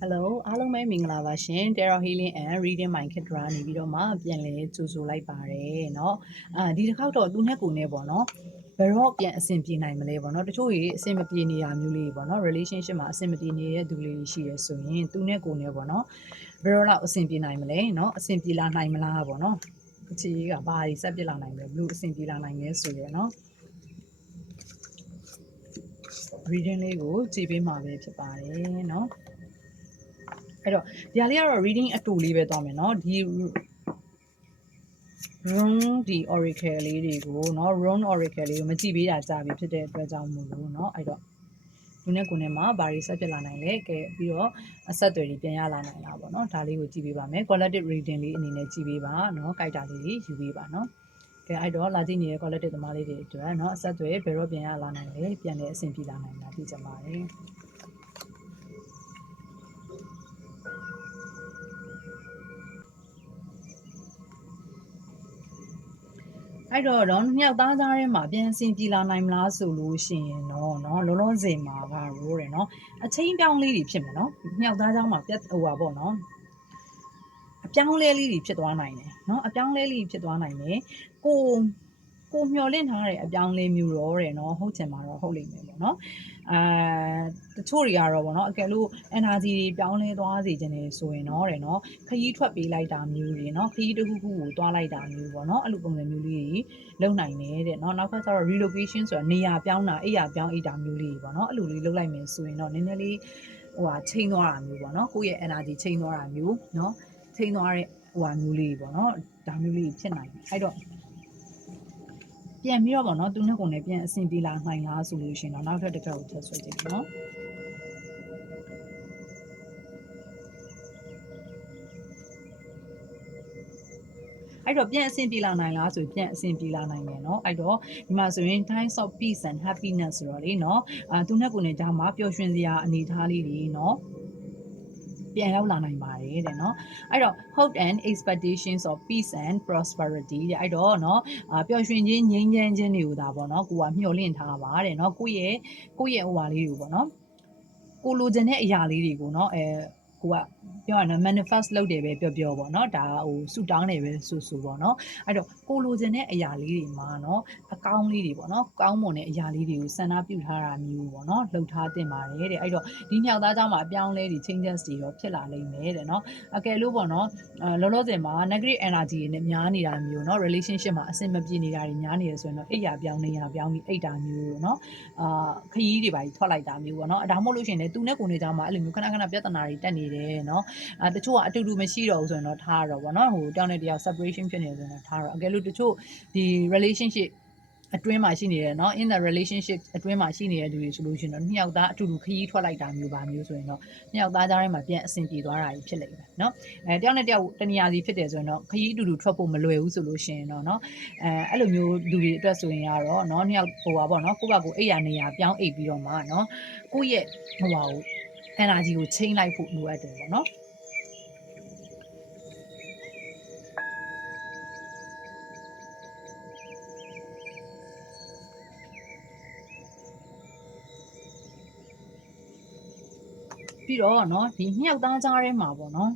Hello အားလုံးပဲမင်္ဂလာပါရှင် Tarot Healing and Reading Mind Kitra နေပြီးတော့မှပြန်လဲကြိုဆိုလိုက်ပါတယ်เนาะအာဒီတစ်ခေါက်တော့သူနဲ့ကိုနဲ့ပေါ့เนาะဘယ်တော့ပြန်အဆင်ပြေနိုင်မလဲပေါ့เนาะတချို့ကြီးအဆင်မပြေနေတာမျိုးလေးပေါ့เนาะ relationship မှာအဆင်မပြေနေတဲ့သူလေးရှိရဆိုရင်သူနဲ့ကိုနဲ့ပေါ့เนาะဘယ်တော့လောက်အဆင်ပြေနိုင်မလဲเนาะအဆင်ပြေလာနိုင်မလားပေါ့เนาะအခြေကဘာကြီးဆက်ပြစ်လာနိုင်မလဲဘလို့အဆင်ပြေလာနိုင်လဲဆိုရယ်เนาะ reading လေးကိုကြည့်ပေးမှာပဲဖြစ်ပါတယ်เนาะ အဲ့တော့ဒီဟာလေးကတော့ reading အတူလေးပဲသွားမယ်เนาะဒီ rune ဒီ oracle လေးတွေကိုเนาะ rune oracle လေးကိုမကြည့်ပေးတာကြာပြီဖြစ်တဲ့အတွက်ကြောင့်မို့လို့เนาะအဲ့တော့ဒီနေ့ကိုနေ့မှာဘာတွေဆက်ဖြစ်လာနိုင်လဲကဲပြီးတော့အဆက်အသွယ်တွေပြန်ရလာနိုင်လားပေါ့เนาะဒါလေးကိုကြည့်ပေးပါမယ် collective reading လေးအနေနဲ့ကြည့်ပေးပါเนาะကြိုက်တာလေးတွေယူပေးပါเนาะကဲအဲ့တော့လာကြည့်နေတဲ့ collective သမားလေးတွေအတွက်เนาะအဆက်အသွယ်ဘယ်တော့ပြန်ရလာနိုင်လဲပြန်လဲအဆင်ပြေလာနိုင်တာသိကြပါတယ် အဲ့တော့တော့မြောက်သားသားထဲမှာပြန်စင်ပြေလာနိုင်မလားဆိုလို့ရှိရင်တော့เนาะလုံးလုံးစင်မှာကရိုးတယ်เนาะအချင်းပြောင်းလေးတွေဖြစ်မယ်เนาะမြောက်သားเจ้าမှာပြတ်ဟိုပါပေါ့เนาะအပြောင်းလဲလေးတွေဖြစ်သွားနိုင်တယ်เนาะအပြောင်းလဲလေးဖြစ်သွားနိုင်တယ်ကို ကိုမျောလင့်ထားတဲ့အပြောင်းလဲမျိုးတော့တယ်နော်ဟုတ်ချင်မှာတော့ဟုတ်လိမ့်မယ်ပေါ့နော်အာတချို့တွေကတော့ပေါ့နော်အကယ်လို့ energy တွေပြောင်းလဲသွားစေခြင်းနေဆိုရင်တော့တယ်နော်ခရီးထွက်ပေးလိုက်တာမျိုးတွေနော်ခရီးတစ်ခုခုကိုသွားလိုက်တာမျိုးပေါ့နော်အဲ့လိုပုံစံမျိုးလေးတွေလုပ်နိုင်တယ်တဲ့နော်နောက်ခါကျတော့ relocation ဆိုတာနေရာပြောင်းတာအိယာပြောင်းအိတာမျိုးလေးပေါ့နော်အဲ့လိုလေးလုပ်လိုက်မယ်ဆိုရင်တော့နည်းနည်းလေးဟိုဟာချိန်သွားတာမျိုးပေါ့နော်ကိုယ့်ရဲ့ energy ချိန်သွားတာမျိုးနော်ချိန်သွားတဲ့ဟိုဟာမျိုးလေးပေါ့နော်ဒါမျိုးလေးဖြစ်နိုင်တယ်အဲ့တော့ ပြန်ပြီးတော့ပေါ့နော်သူနဲ့ကိုယ်နဲ့ပြန်အဆင်ပြေလာနိုင်လားဆိုလို့ရှိရင်တော့နောက်ထပ်တစ်ခါကိုထပ်ဆွဲကြည့်နော်အဲ့တော့ပြန်အဆင်ပြေလာနိုင်လားဆိုပြန်အဆင်ပြေလာနိုင်တယ်เนาะအဲ့တော့ဒီမှာဆိုရင် times of peace and happiness ဆိုတော့လေเนาะအာသူနဲ့ကိုယ်နဲ့ဒါမှပျော်ရွှင်စရာအနေအထားလေးတွေเนาะ ပြန်ရောက်လာနိုင်ပါတယ်တဲ့နော်အဲ့တော့ hope and expectations of peace and prosperity တဲ့အဲ့တော့နော်ပျော်ရွှင်ခြင်းငြိမ်းချမ်းခြင်းတွေကိုဒါပေါ့နော်ကိုကမျှော်လင့်ထားပါတဲ့နော်ကိုယ့်ရဲ့ကိုယ့်ရဲ့ဟိုပါလေးတွေကိုပေါ့နော်ကိုလိုချင်တဲ့အရာလေးတွေကိုနော်အဲ ကိုကပြောရနော် manifest လုပ်တယ်ပဲပြောပြောပေါ့နော်ဒါဟိုဆူတောင်းတယ်ပဲဆိုဆိုပေါ့နော်အဲ့တော့ကိုလိုချင်တဲ့အရာလေးတွေမှာနော်အကောင်းလေးတွေပေါ့နော်ကောင်းမွန်တဲ့အရာလေးတွေကိုစံနာပြုထားတာမျိုးပေါ့နော်လှုပ်ထားတင်ပါတယ်တဲ့အဲ့တော့ဒီမြောက်သားเจ้าမှာအပြောင်းလဲတွေ changes တွေတော့ဖြစ်လာလိမ့်မယ်တဲ့နော်အကယ်လို့ပေါ့နော်အဲလောလောဆယ်မှာ negative energy တွေနဲ့များနေတာမျိုးနော် relationship မှာအဆင်မပြေနေတာတွေများနေရဆိုရင်တော့အိပ်ရာပြောင်းနေရပြောင်းပြီးအိပ်တာမျိုးနော်အာခရီးတွေပါထွက်လိုက်တာမျိုးပေါ့နော်ဒါမှမဟုတ်လို့ရှိရင်လည်းသူနဲ့ကိုယ်နဲ့เจ้าမှာအဲ့လိုမျိုးခဏခဏပြဿနာတွေတက်နေ တယ်နော်အဲတချို့ကအတူတူမရှိတော့ဘူးဆိုရင်တော့ထားရတော့ဗောနော်ဟိုတောင်းတဲ့တရား separation ဖြစ်နေတယ်ဆိုရင်တော့ထားရတော့အကယ်လို့တချို့ဒီ relationship အတွင်းမှာရှိနေတယ်เนาะ in the relationship အတွင်းမှာရှိနေတဲ့သူတွေဆိုလို့ရှိရင်တော့နှစ်ယောက်သားအတူတူခရီးထွက်လိုက်တာမျိုးပါမျိုးဆိုရင်တော့နှစ်ယောက်သားကြားထဲမှာပြန်အဆင်ပြေသွားတာကြီးဖြစ်လိမ့်မယ်เนาะအဲတယောက်နဲ့တယောက်တနေရာစီဖြစ်တယ်ဆိုရင်တော့ခရီးအတူတူထွက်ဖို့မလွယ်ဘူးဆိုလို့ရှိရင်တော့เนาะအဲအဲ့လိုမျိုးလူတွေအတွက်ဆိုရင်ကတော့เนาะနှစ်ယောက်ဟိုပါပေါ့เนาะကိုယ့်ဘက်ကိုအိပ်ရနေရပြောင်းအိပ်ပြီးတော့မှเนาะကိုယ့်ရဲ့ဟိုပါကို energy ကိုချိန်လိုက်ဖို့လိုအပ်တယ်ပေါ့เนาะ ပြီးတော့เนาะဒီမြောက်သားကြားထဲမှာပေါ့เนาะ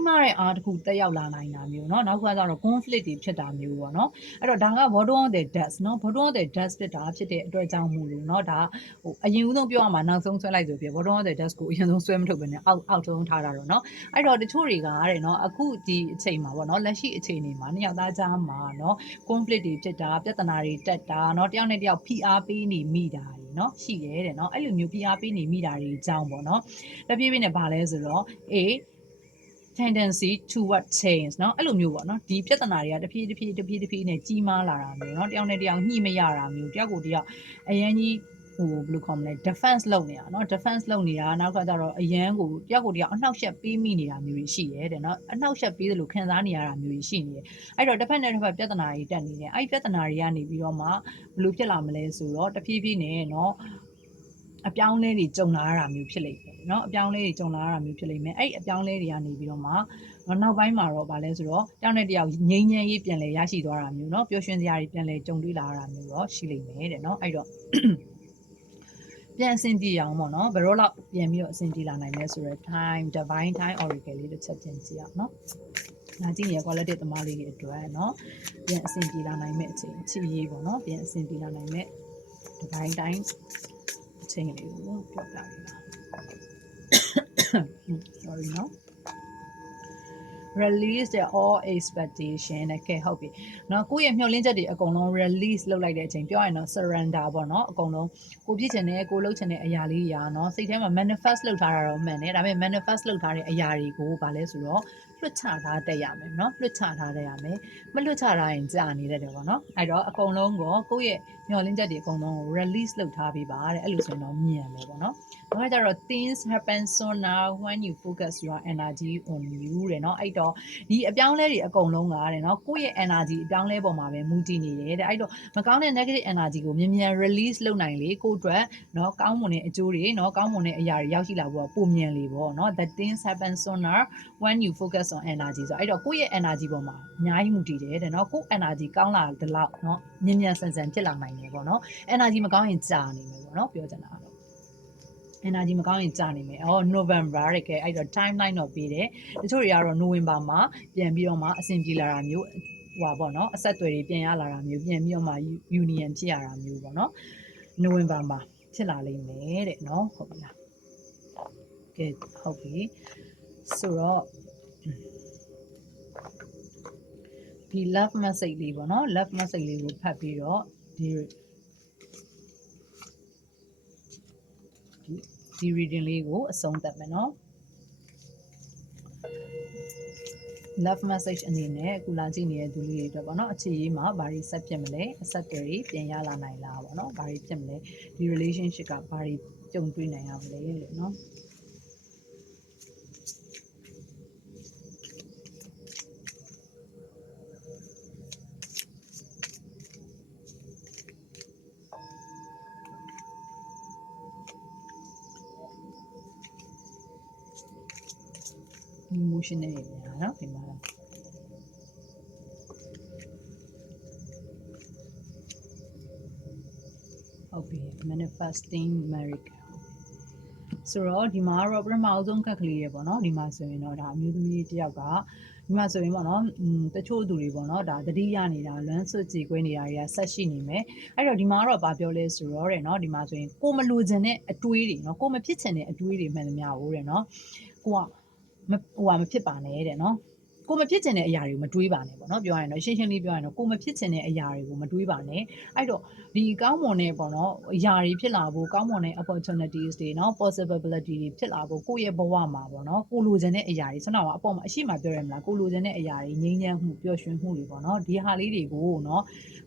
ကြီးမားတဲ့အားတစ်ခုတက်ရောက်လာနိုင်တာမျိုးเนาะနောက်ကကျတော့ conflict တွေဖြစ်တာမျိုးပေါ့เนาะအဲ့တော့ဒါက bottom of the dust เนาะ bottom of the dust ဖြစ်တာဖြစ်တဲ့အတွက်ကြောင့်မို့လို့เนาะဒါဟိုအရင်ဦးဆုံးပြောရမှာနောက်ဆုံးဆွဲလိုက်ဆိုပြ bottom of the dust ကိုအရင်ဆုံးဆွဲမထုတ်ဘဲနဲ့အောက်အောက်ဆုံးထားတာတော့เนาะအဲ့တော့တချို့တွေကတဲ့เนาะအခုဒီအချိန်မှာပေါ့เนาะလက်ရှိအချိန်နေမှာနှစ်ယောက်သားကြားမှာเนาะ conflict တွေဖြစ်တာပြဿနာတွေတက်တာเนาะတယောက်နဲ့တယောက်ဖိအားပေးနေမိတာတွေเนาะရှိရဲတဲ့เนาะအဲ့လိုမျိုးဖိအားပေးနေမိတာတွေအကြောင်းပေါ့เนาะတပြေးပြေးနဲ့ဗာလဲဆိုတော့ A tendency toward change เนาะအဲ့လိုမျိုးပေါ့เนาะဒီပြဿနာတွေကတဖြည်းတဖြည်းတဖြည်းတဖြည်းနဲ့ကြီးမားလာတာမျိုးเนาะတယောက်နဲ့တယောက်ညှိမရတာမျိုးတယောက်ကိုတယောက်အရန်ကြီးဟိုဘယ်လိုခေါ်မလဲ defense လုပ်နေတာเนาะ defense လုပ်နေတာနောက်ကကျတော့အရန်ကိုတယောက်ကိုတယောက်အနှောက်ယှက်ပေးမိနေတာမျိုးတွေရှိရဲတဲ့เนาะအနှောက်ယှက်ပေးသလိုခံစားနေရတာမျိုးတွေရှိနေတယ်အဲ့တော့တစ်ဖက်နဲ့တစ်ဖက်ပြဿနာတွေတက်နေတယ်အဲ့ဒီပြဿနာတွေကနေပြီးတော့မှဘယ်လိုဖြစ်လာမလဲဆိုတော့တဖြည်းဖြည်းနဲ့เนาะ အပြောင်းလဲတွေကြုံလာရတာမျိုးဖြစ်လိမ့်မယ်เนาะအပြောင်းလဲတွေကြုံလာရတာမျိုးဖြစ်လိမ့်မယ်အဲ့ဒီအပြောင်းလဲတွေကနေပြီးတော့မှတော့နောက်ပိုင်းမှာတော့ဗာလဲဆိုတော့တယောက်နဲ့တယောက်ငြိမ်းချမ်းရေးပြန်လဲရရှိသွားတာမျိုးเนาะပျော်ရွှင်စရာတွေပြန်လဲကြုံတွေ့လာရတာမျိုးတော့ရှိလိမ့်မယ်တဲ့เนาะအဲ့တော့ပြ ပြန်အဆင်ပြေအောင်ပေါ့နော်ဘယ်တော့လောက်ပြန်ပြီးတော့အဆင်ပြေလာနိုင်လဲဆိုတော့ time divine time oracle လေးတစ်ချက်ပြန်ကြည့်အောင်နော်နာကြည့်နေရ quality သမားလေးတွေအတွက်နော်ပြန်အဆင်ပြေလာနိုင်မဲ့အချိန်အချစ်ရေးပေါ့နော်ပြန်အဆင်ပြေလာနိုင်မဲ့ divine time အ ချိန်လေးကိုပြောပြပေးပါ sorry နော် release the all expectation နဲ့ကဲဟုတ်ပြီเนาะကိုယ့်ရဲ့မျှော်လင့်ချက်တွေအကုန်လုံး release လုပ်လိုက်တဲ့အချိန်ပြောရရင်တော့ surrender ပေါ့เนาะအကုန်လုံးကိုဖြစ်ချင်တဲ့ကိုလုပ်ချင်တဲ့အရာလေးရာเนาะစိတ်ထဲမှာ manifest လုပ်ထားတာတော့မှန်တယ်ဒါပေမဲ့ manifest လုပ်ထားတဲ့အရာတွေကိုဗာလဲဆိုတော့ လွတ်ချထားတတ်ရမယ်เนาะလွတ်ချထားတတ်ရမယ်မလွတ်ချထားရင်ကြာနေတတ်တယ်ပေါ့เนาะအဲ့တော့အကုန်လုံးကိုကိုယ့်ရဲ့မျှော်လင့်ချက်တွေအကုန်လုံးကို release လုပ်ထားပေးပါတဲ့အဲ့လိုဆိုရင်တော့မြင်မယ်ပေါ့เนาะ နောက်ကြတော့ things happen sooner when you focus your energy on you တဲ့เนาะအဲ့တော့ဒီအပြောင်းလဲတွေအကုန်လုံးကတဲ့เนาะကိုယ့်ရဲ့ energy အပြောင်းလဲပေါ်မှာပဲမူတည်နေတယ်တဲ့အဲ့တော့မကောင်းတဲ့ negative energy ကိုမြန်မြန် release လုပ်နိုင်လေကိုယ့်အတွက်เนาะကောင်းမွန်တဲ့အကျိုးတွေเนาะကောင်းမွန်တဲ့အရာတွေရောက်ရှိလာဖို့ကပုံမြန်လေပေါ့เนาะ the things happen sooner when you focus on energy ဆိုတော့အဲ့တော့ကိုယ့်ရဲ့ energy ပေါ်မှာအများကြီးမူတည်တယ်တဲ့เนาะကိုယ့် energy ကောင်းလာတဲ့လောက်เนาะမြန်မြန်ဆန်ဆန်ဖြစ်လာနိုင်တယ်ပေါ့เนาะ energy မကောင်းရင်ကြာနေမယ်ပေါ့เนาะပြောချင်တာကတော့ energy မကောင်းရင်ကြာနေမယ်။အော် November တဲ့ကဲအဲ့တော့ timeline တော့ပေးတယ်။တချို့တွေကတော့ November မှာပြန်ပြီးတော့မှအဆင်ပြေလာတာမျိုးဟွာပေါ့နော်အဆက်အသွယ်တွေပြန်ရလာတာမျိုးပြန်ပြီးတော့မှ union ဖြစ်ရတာမျိုးပေါ့နော်။ November မှာဖြစ်လာလိမ့်မယ်တဲ့နော်ဟုတ်ပြီလား။ကဲဟုတ်ပြီ။ဆိုတော့ဒီ love message လေးပေါ့နော် love message လေးကိုဖတ်ပြီးတော့ဒီ ဒီ reading လေးကိုအဆုံးသတ်မယ်နော် love message အနေနဲ့အခုလာကြည့်နေတဲ့သူလေးတွေအတွက်ပေါ့နော်အခြေရေးမှာဘာတွေဆက်ဖြစ်မလဲအဆက်တွေပြန်ရလာနိုင်လားပေါ့နော်ဘာတွေဖြစ်မလဲဒီ relationship ကဘာတွေကြုံတွေ့နိုင်ရမလဲလို့နော် motion နဲ့နေတာနော်ဒီမှာတော့ဟုတ်ပြီ manifesting miracle ဆိုတော့ဒီမှာတော့ပထမအဆုံးကတ်ကလေးရေပေါ့နော်ဒီမှာဆိုရင်တော့ဒါအမျိုးသမီးတယောက်ကဒီမှာဆိုရင်ပေါ့နော်တချို့သူတွေပေါ့နော်ဒါတတိယနေတာလွမ်းဆွကြည်ခွေးနေတာတွေကဆက်ရှိနေမယ်အဲ့တော့ဒီမှာတော့ဗာပြောလဲဆိုတော့တဲ့နော်ဒီမှာဆိုရင်ကိုမလိုချင်တဲ့အတွေးတွေနော်ကိုမဖြစ်ချင်တဲ့အတွေးတွေမှန်သမျှဘူးတဲ့နော်ကိုက ဟိုဟာမဖြစ်ပါနဲ့တဲ့နော် ကိုမဖြစ်ချင်တဲ့အရာတွေကိုမတွေးပါနဲ့ပေါ့နော်ပြောရရင်တော့ရှင်းရှင်းလေးပြောရရင်တော့ကိုမဖြစ်ချင်တဲ့အရာတွေကိုမတွေးပါနဲ့အဲ့တော့ဒီကောင်းမွန်တဲ့ပေါ့နော်အရာတွေဖြစ်လာဖို့ကောင်းမွန်တဲ့ opportunities တွေနော် possibility တွေဖြစ်လာဖို့ကိုယ့်ရဲ့ဘဝမှာပေါ့နော်ကိုလိုချင်တဲ့အရာတွေဆွမ်းတော့အပေါ်မှာအရှိမပြောရမလားကိုလိုချင်တဲ့အရာတွေငြိမ်းချမ်းမှုပျော်ရွှင်မှုတွေပေါ့နော်ဒီဟာလေးတွေကိုနော်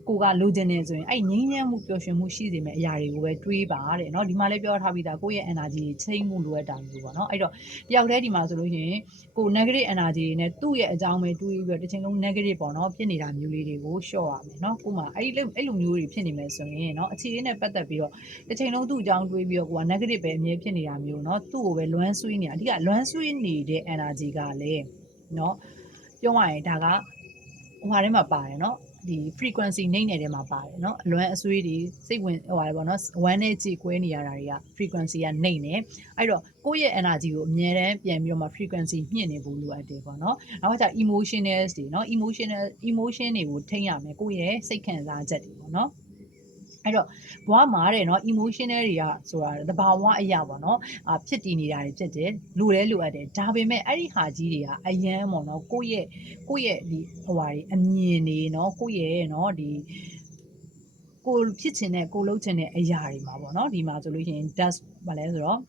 ကိုကလိုချင်နေဆိုရင်အဲ့ငြိမ်းချမ်းမှုပျော်ရွှင်မှုရှိစေမယ့်အရာတွေကိုပဲတွေးပါတဲ့နော်ဒီမှာလည်းပြောထားပြီးသားကိုယ့်ရဲ့ energy ချိန်မှုလိုအပ်တာမျိုးပေါ့နော်အဲ့တော့တယောက်တည်းဒီမှာဆိုလို့ရှိရင်ကို negative energy တွေနဲ့သူ့ရဲ့အကြောင်းပဲတွေးပြီးတော့တစ်ချိန်လုံး negative ပေါ့နော်ဖြစ်နေတာမျိုးလေးတွေကိုလျှော့ရမယ်နော်ကိုမှအဲ့လိုအဲ့လိုမျိုးတွေဖြစ်နေမယ်ဆိုရင်နော်အခြေအနေနဲ့ပတ်သက်ပြီးတော့တစ်ချိန်လုံးသူ့အကြောင်းတွေးပြီးတော့ကိုက negative ပဲအမြဲဖြစ်နေတာမျိုးနော်သူ့ကိုပဲလွမ်းဆွေးနေတာအဓိကလွမ်းဆွေးနေတဲ့ energy ကလည်းနော်ပြောရရင်ဒါကဟိုဟာထဲမှာပါတယ်နော် ဒီ frequency နှိမ့်နေတဲ့မှာပါတယ်เนาะအလွမ်းအဆွေးတွေစိတ်ဝင်ဟိုဟာပေါ့เนาะ1နဲ့ကြည်ကွဲနေရတာတွေက frequency ကနှိမ့်နေအဲ့တော့ကိုယ့်ရဲ့ energy ကိုအမြဲတမ်းပြန်ပြီးတော့မှ frequency မြင့်နေဖို့လိုအပ်တယ်ပေါ့เนาะနောက်ကကျ emotional တွေเนาะ emotional emotion တွေကိုထိန်းရမယ်ကိုယ့်ရဲ့စိတ်ခံစားချက်တွေပေါ့เนาะ အဲ့တော့ဘွားမာတဲ့နော် emotional တွေကဆိုတာတဘာဝအရာပေါ့နော်အာဖြစ်တည်နေတာတွေဖြစ်တယ်လူလဲလူအပ်တယ်ဒါပေမဲ့အဲ့ဒီဟာကြီးတွေကအယမ်းပေါ့နော်ကိုယ့်ရဲ့ကိုယ့်ရဲ့ဒီဟိုဟာတွေအမြင်တွေနော်ကိုယ့်ရဲ့နော်ဒီကိုဖြစ်ချင်တဲ့ကိုလှုပ်ချင်တဲ့အရာတွေမှာပေါ့နော်ဒီမှာဆိုလို့ရှိရင် dust ဘာလဲဆိုတော့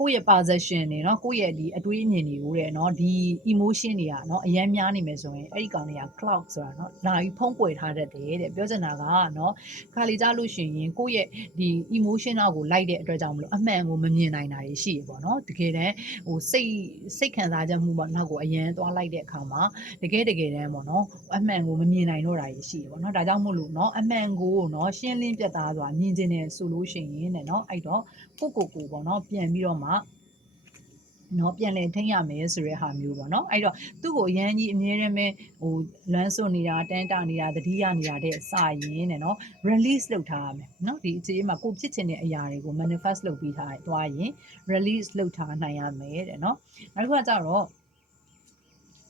ကိုယ့်ရဲ့ possession တွေเนาะကိုယ့်ရဲ့ဒီအတွေးအမြင်တွေကိုတဲ့เนาะဒီ emotion တွေကเนาะအများများနေမယ်ဆိုရင်အဲ့ဒီကောင်တွေက cloud ဆိုတာเนาะလာပြီးဖုံးကွယ်ထားတတ်တယ်တဲ့ပြောချင်တာကเนาะခါလီကြလို့ရှိရင်ကိုယ့်ရဲ့ဒီ emotion ကိုလိုက်တဲ့အတွက်ကြောင့်မလို့အမှန်ကိုမမြင်နိုင်တာတွေရှိရပေါ့เนาะတကယ်တမ်းဟိုစိတ်စိတ်ခံစားချက်မှုပေါ့နောက်ကိုအရန်သွားလိုက်တဲ့အခါမှာတကယ်တကယ်တမ်းပေါ့เนาะအမှန်ကိုမမြင်နိုင်တော့တာတွေရှိရပေါ့เนาะဒါကြောင့်မို့လို့เนาะအမှန်ကိုเนาะရှင်းလင်းပြတ်သားစွာမြင်ကျင်တယ်ဆိုလို့ရှိရင်တဲ့เนาะအဲ့တော့ ကိုကိုကိုပေါ့เนาะပြန်ပြီးတော့မှ နော်ပြန်လည်ထိန်းရမယ်ဆိုတဲ့ဟာမျိုးပေါ့နော်အဲ့တော့သူ့ကိုအရန်ကြီးအမြဲတမ်းပဲဟိုလွမ်းစွနေတာတန်းတာနေတာတတိယနေတာတဲ့စရင်တဲ့နော် release လုပ်ထားရမယ်နော်ဒီအခြေအနေမှာကိုဖြစ်ချင်တဲ့အရာတွေကို manifest လုပ်ပြီးထားသွားရင် release လုပ်ထားနိုင်ရမယ်တဲ့နော်နောက်တစ်ခုကကြတော့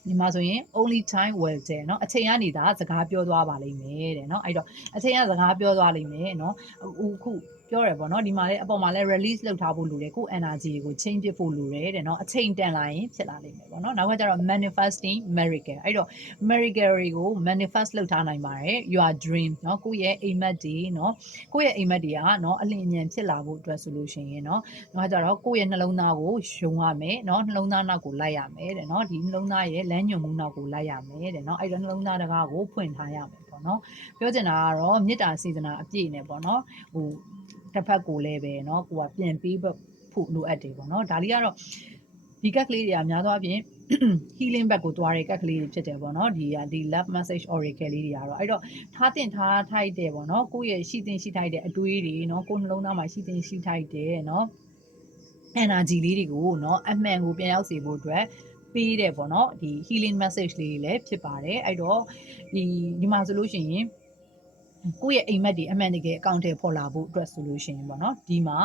ဒီမှာဆိုရင် only time will tell เนาะအချိန်ကနေဒါစကားပြောသွားပါလိမ့်မယ်တဲ့เนาะအဲ့တော့အချိန်ကစကားပြောသွားလိမ့်မယ်เนาะအခု ပြောတယ်ပေါ့နော်ဒီမှာလည်းအပေါ်မှာလည်း release လုပ်ထားဖို့လိုတယ်ကို energy တွေကို change ဖြစ်ဖို့လိုတယ်တဲ့နော်အချိန်တန်လာရင်ဖြစ်လာလိမ့်မယ်ပေါ့နော်နောက်ကကျတော့ manifesting miracle အဲ့တော့ miracle တွေကို manifest လုပ်ထားနိုင်ပါတယ် your dream နော်ကိုယ့်ရဲ့အိမ်မက်တွေနော်ကိုယ့်ရဲ့အိမ်မက်တွေကနော်အလင်းအမြန်ဖြစ်လာဖို့အတွက်ဆိုလို့ရှိရင်နော်နောက်ကကျတော့ကိုယ့်ရဲ့နှလုံးသားကိုယုံရမယ်နော်နှလုံးသားနောက်ကိုလိုက်ရမယ်တဲ့နော်ဒီနှလုံးသားရဲ့လမ်းညွှန်မှုနောက်ကိုလိုက်ရမယ်တဲ့နော်အဲ့တော့နှလုံးသားတကားကိုဖွင့်ထားရမယ် ပေါ့เนาะပြောချင်တာကတော့မေတ္တာစေတနာအပြည့်နဲ့ပေါ့เนาะဟိုတစ်ဖက်ကိုလည်းပဲเนาะကိုကပြန်ပေးဖို့လိုအပ်တယ်ပေါ့เนาะဒါလေးကတော့ဒီကက်ကလေးတွေကများသောအားဖြင့် healing back ကိုသွားတဲ့ကက်ကလေးတွေဖြစ်တယ်ပေါ့နော်ဒီကဒီ love message oracle လေးတွေကတော့အဲ့တော့ထားတင်ထားထိုက်တယ်ပေါ့နော်ကိုယ့်ရဲ့ရှိတင်ရှိထိုက်တဲ့အတွေးတွေနော်ကိုယ်နှလုံးသားမှာရှိတင်ရှိထိုက်တယ်နော် energy လေးတွေကိုနော်အမှန်ကိုပြန်ရောက်စေဖို့အတွက် ပေးတယ်ပေါ့နော်ဒီ healing message လေးတွေလည်းဖြစ်ပါတယ်အဲ့တော့ဒီဒီမှာဆိုလို့ရှိရင်ကိုယ့်ရဲ့အိမ်မက်တွေအမှန်တကယ်အကောင့်ထဲပေါ်လာဖို့အတွက်ဆိုလို့ရှိရင်ပေါ့နော်ဒီမှာ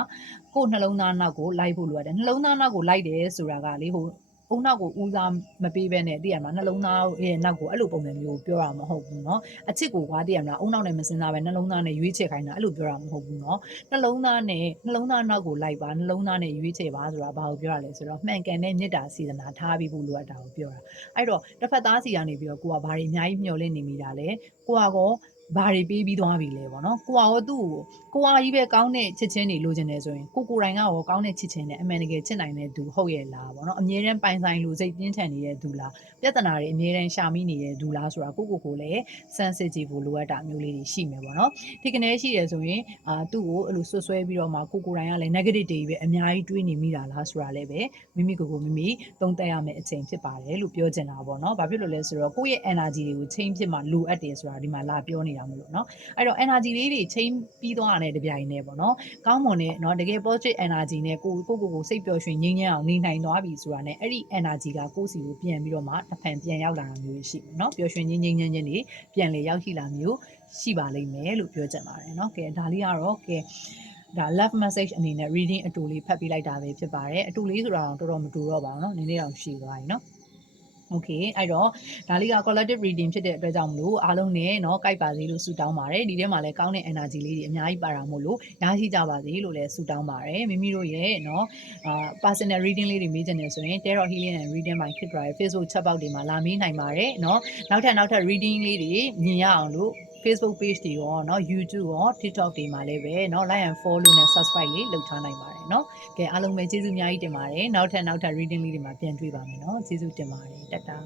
ကိုယ်နှလုံးသားနောက်ကိုလိုက်ဖို့လိုရတယ်နှလုံးသားနောက်ကိုလိုက်တယ်ဆိုတာကလေဟို အုံနောက်ကိုဦးစားမပေးဘဲနဲ့သိရမလားနှလုံးသားရဲ့နောက်ကိုအဲ့လိုပုံစံမျိုးပြောတာမဟုတ်ဘူးเนาะအချစ်ကိုကွာသိရမလားအုံနောက်နဲ့မစင်စားပဲနှလုံးသားနဲ့ရွေးချယ်ခိုင်းတာအဲ့လိုပြောတာမဟုတ်ဘူးเนาะနှလုံးသားနဲ့နှလုံးသားနောက်ကိုလိုက်ပါနှလုံးသားနဲ့ရွေးချယ်ပါဆိုတာဘာကိုပြောရလဲဆိုတော့မှန်ကန်တဲ့မေတ္တာစေတနာထားပြီးဖို့လိုအပ်တာကိုပြောတာအဲ့တော့တစ်ဖက်သားစီကနေပြီးတော့ကိုကဘာတွေအများကြီးမျှော်လင့်နေမိတာလဲကိုကကော ဘာတွေပေးပြီးသွားပြီလဲပေါ့နော်ကိုကရောသူ့ကိုကိုကကြီးပဲကောင်းတဲ့ချစ်ချင်းတွေလိုချင်တယ်ဆိုရင်ကိုကိုတိုင်ကရောကောင်းတဲ့ချစ်ချင်းနဲ့အမှန်တကယ်ချစ်နိုင်တဲ့သူဟုတ်ရဲ့လားပေါ့နော်အမြဲတမ်းပိုင်ဆိုင်လို့စိတ်ပြင်းထန်နေတဲ့သူလားပြဿနာတွေအမြဲတမ်းရှာမိနေတဲ့သူလားဆိုတာကိုကိုကိုလည်း sensitive ဖို့လိုအပ်တာမျိုးလေးတွေရှိမယ်ပေါ့နော်ဒီကနေရှိတယ်ဆိုရင်အာသူ့ကိုအဲ့လိုဆွဆွဲပြီးတော့မှကိုကိုတိုင်ကလည်း negative တွေပဲအများကြီးတွေးနေမိတာလားဆိုတာလည်းပဲမိမိကိုယ်ကိုမိမိသုံးသပ်ရမယ့်အချိန်ဖြစ်ပါတယ်လို့ပြောချင်တာပေါ့နော်ဘာဖြစ်လို့လဲဆိုတော့ကိုယ့်ရဲ့ energy တွေကို change ဖြစ်မှလိုအပ်တယ်ဆိုတာဒီမှာလာပြောနေမလို့เนาะအဲ့တော့ energy လေးတွေ change ပြီးသွားတာနဲ့တပြိုင်တည်းပေါ့နော်ကောင်းမွန်တဲ့เนาะတကယ် positive energy နဲ့ကိုကိုကိုကိုစိတ်ပျော်ရွှင်ငြိမ်းချမ်းအောင်နေနိုင်သွားပြီဆိုတာနဲ့အဲ့ဒီ energy ကကိုယ့်စီကိုပြန်ပြီးတော့မှတစ်ဖန်ပြန်ရောက်လာတာမျိုးရှိတယ်เนาะပျော်ရွှင်ငြိမ်းချမ်းခြင်းတွေပြန်လေရောက်ရှိလာမျိုးရှိပါလိမ့်မယ်လို့ပြောချင်ပါတယ်เนาะကဲဒါလေးကတော့ကဲဒါ love message အနေနဲ့ reading အတူလေးဖတ်ပေးလိုက်တာပဲဖြစ်ပါတယ်အတူလေးဆိုတာတော့တော်တော်မတူတော့ပါဘူးเนาะနည်းနည်းတော့ရှိသွားပြီเนาะ okay အဲ့တော့ဒါလေးက collective reading ဖြစ်တဲ့အတွက်ကြောင့်မလို့အားလုံးနဲ့เนาะကြိုက်ပါစေလို့ဆုတောင်းပါတယ်ဒီထဲမှာလည်းကောင်းတဲ့ energy လေးတွေအများကြီးပါတာမို့လို့ရရှိကြပါစေလို့လည်းဆုတောင်းပါတယ်မိမိတို့ရဲ့เนาะအာ personal reading လေးတွေမေးချင်တယ်ဆိုရင် Tarot Healing and Reading by Kid Drive Facebook chat box တွေမှာလာမေးနိုင်ပါတယ်เนาะနောက်ထပ်နောက်ထပ် reading လေးတွေမြင်ရအောင်လို့ Facebook page တွေရောเนาะ YouTube ရော TikTok တွေမှာလည်းပဲเนาะ like and follow နဲ့ subscribe လေးလုပ်ထားနိုင်ပါတယ် เนาะကဲအားလုံးပဲကျေးဇူးအများကြီးတင်ပါတယ်နောက်ထပ်နောက်ထပ် reading လေးတွေမှာပြန်တွေ့ပါမယ်เนาะကျေးဇူးတင်ပါတယ်တတ်တာ